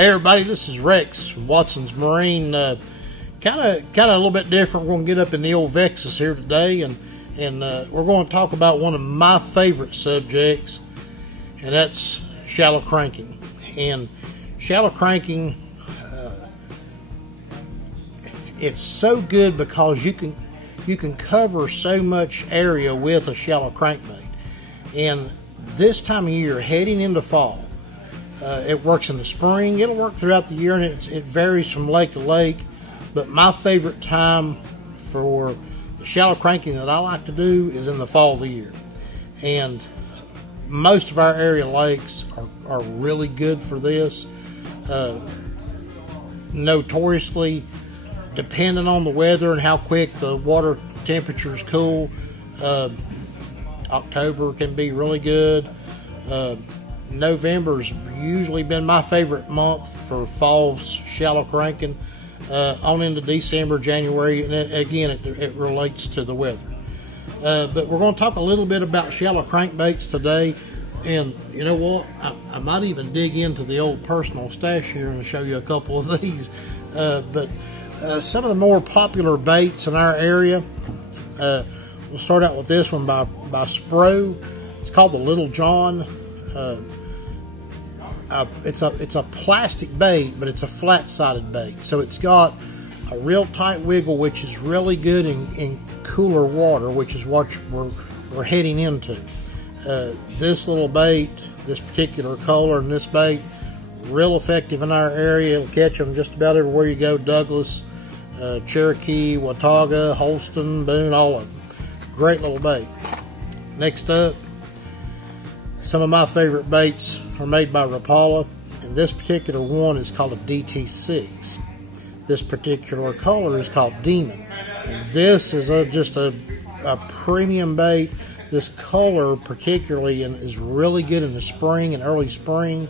Hey everybody, this is Rex from Watson's Marine. Kind of a little bit different. We're going to get up in the old Vexus here today, and we're going to talk about one of my favorite subjects, and that's shallow cranking. And shallow cranking, it's so good because you can cover so much area with a shallow crankbait. And this time of year, heading into fall, it works in the spring. It'll work throughout the year, and it varies from lake to lake. But my favorite time for the shallow cranking that I like to do is in the fall of the year. And most of our area lakes are really good for this. Notoriously, depending on the weather and how quick the water temperatures cool, October can be really good. November's usually been my favorite month for fall shallow cranking, on into December, January, and again it relates to the weather. But we're going to talk a little bit about shallow crankbaits today, and you know what, I might even dig into the old personal stash here and show you a couple of these. But some of the more popular baits in our area, we'll start out with this one by Spro. It's called the Little John. It's a plastic bait, but it's a flat-sided bait, so it's got a real tight wiggle, which is really good in cooler water, which is what we're heading into. This little bait, this particular color and this bait, real effective in our area. It'll catch them just about everywhere you go. Douglas, Cherokee, Watauga, Holston, Boone, all of them. Great little bait. Next up, some of my favorite baits are made by Rapala, and this particular one is called a DT6. This particular color is called Demon. And this is just a premium bait. This color particularly is really good in the spring and early spring.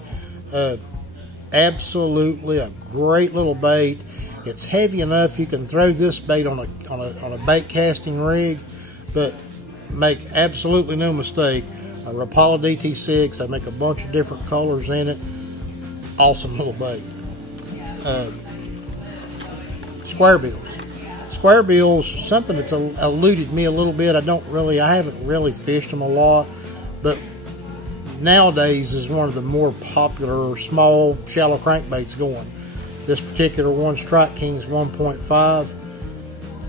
Absolutely a great little bait. It's heavy enough you can throw this bait on a bait casting rig, but make absolutely no mistake, a Rapala DT6, they make a bunch of different colors in it. Awesome little bait. Square bills. Square bills, something that's eluded me a little bit. I haven't really fished them a lot, but nowadays is one of the more popular small shallow crankbaits going. This particular one, Strike King's 1.5.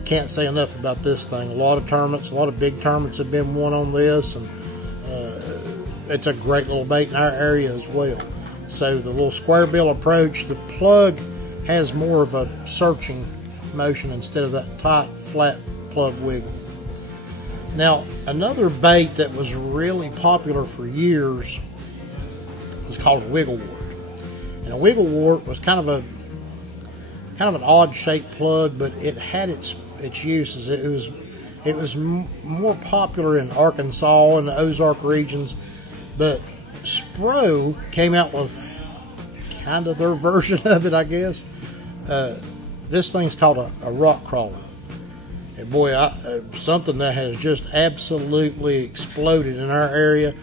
Can't say enough about this thing. A lot of tournaments, a lot of big tournaments have been won on this, and it's a great little bait in our area as well. So the little square bill approach, the plug has more of a searching motion instead of that tight, flat plug wiggle. Now, another bait that was really popular for years was called a wiggle wart. And a wiggle wart was kind of an odd shaped plug, but it had its uses. It was more popular in Arkansas and the Ozark regions, but Spro came out with kind of their version of it, I guess. This thing's called a rock crawler. And boy, something that has just absolutely exploded in our area.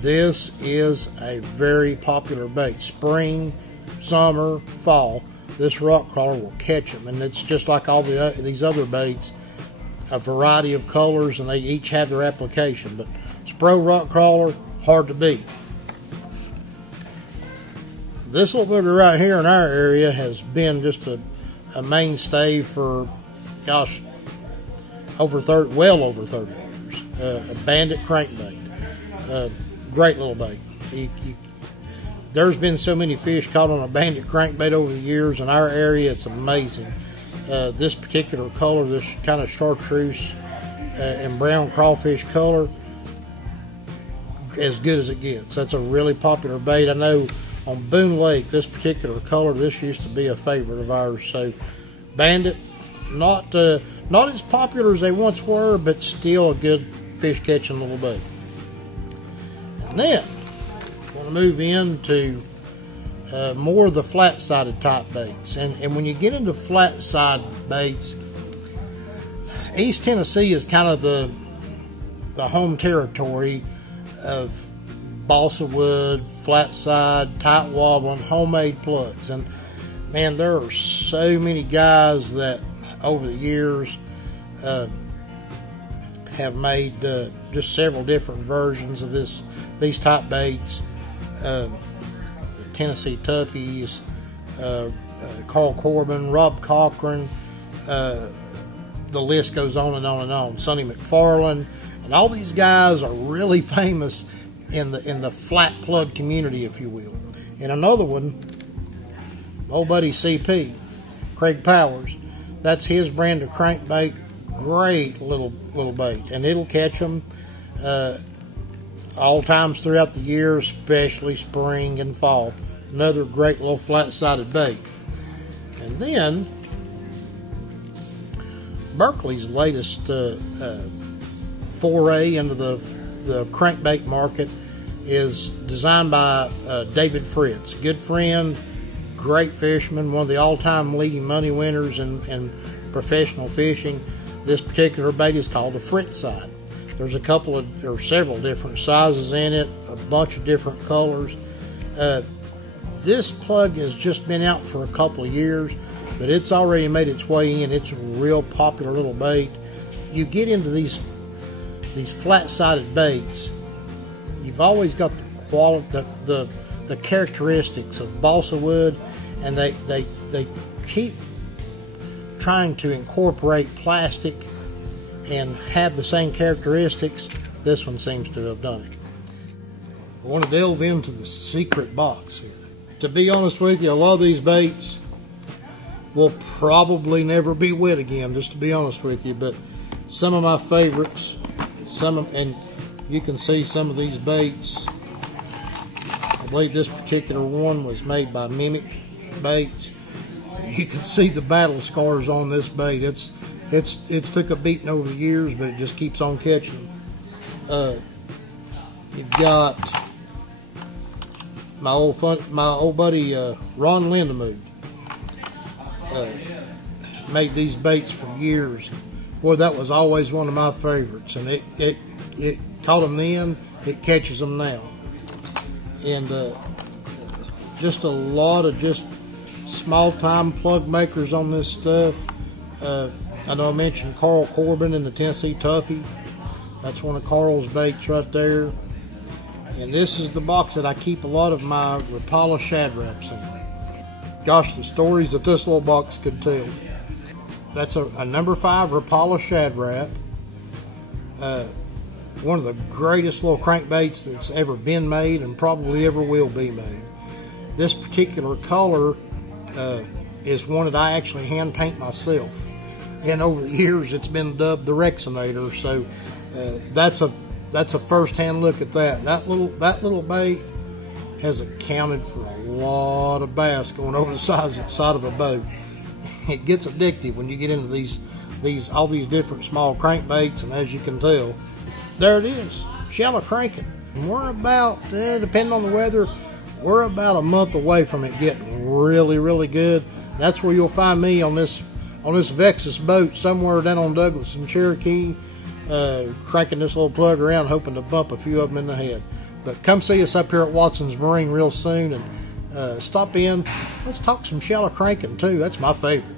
This is a very popular bait. Spring, summer, fall, this rock crawler will catch them. And it's just like all these other baits, a variety of colors, and they each have their application. But Spro rock crawler, hard to beat. This little booger right here in our area has been just a mainstay for, gosh, well over 30 years. A Bandit crankbait. Great little bait. There's been so many fish caught on a Bandit crankbait over the years in our area, it's amazing. This particular color, this kind of chartreuse and brown crawfish color, as good as it gets. That's a really popular bait. I know on Boone Lake, this particular color, this used to be a favorite of ours. So Bandit, not as popular as they once were, but still a good fish catching little bait. And then I want to move into more of the flat-sided type baits. And when you get into flat-sided baits, East Tennessee is kind of the home territory of balsa wood, flat side, tight wobbling, homemade plugs. And man, there are so many guys that over the years have made just several different versions of these type baits. Tennessee Toughies, Carl Corbin, Rob Cochran, the list goes on and on and on. Sonny McFarland, and all these guys are really famous in the flat plug community, if you will. And another one, old buddy CP, Craig Powers, that's his brand of crankbait. Great little bait, and it'll catch them all times throughout the year, especially spring and fall. Another great little flat-sided bait. And then Berkley's latest foray into the crankbait market is designed by David Fritz, good friend, great fisherman, one of the all-time leading money winners in professional fishing. This particular bait is called a Fritz side. There's a couple of, or several different sizes in it, a bunch of different colors. This plug has just been out for a couple of years, but it's already made its way in. It's a real popular little bait. You get into these flat-sided baits, you've always got the quality, the characteristics of balsa wood, and they keep trying to incorporate plastic and have the same characteristics. This one seems to have done it. I want to delve into the secret box here. To be honest with you, a lot of these baits will probably never be wet again, just to be honest with you, but some of my favorites, and you can see some of these baits. I believe this particular one was made by Mimic Baits. You can see the battle scars on this bait. It's took a beating over the years, but it just keeps on catching. You've got my old buddy Ron Lindemood. Made these baits for years. Boy, that was always one of my favorites, and it caught them then, it catches them now. And just a lot of just small-time plug makers on this stuff. I know I mentioned Carl Corbin and the Tennessee Toughie. That's one of Carl's baits right there. And this is the box that I keep a lot of my Rapala Shad Wraps in. Gosh, the stories that this little box could tell. That's a number 5 Rapala Shad Wrap. One of the greatest little crankbaits that's ever been made and probably ever will be made. This particular color is one that I actually hand paint myself. And over the years, it's been dubbed the Rexinator. So that's a first-hand look at that. That little bait has accounted for a lot of bass going over the side of a boat. It gets addictive when you get into all these different small crankbaits, and as you can tell, there it is, shallow cranking. And we're about, depending on the weather, we're about a month away from it getting really, really good. That's where you'll find me on this Vexus boat somewhere down on Douglas and Cherokee, cranking this little plug around, hoping to bump a few of them in the head. But come see us up here at Watson's Marine real soon, and stop in. Let's talk some shallow cranking too. That's my favorite.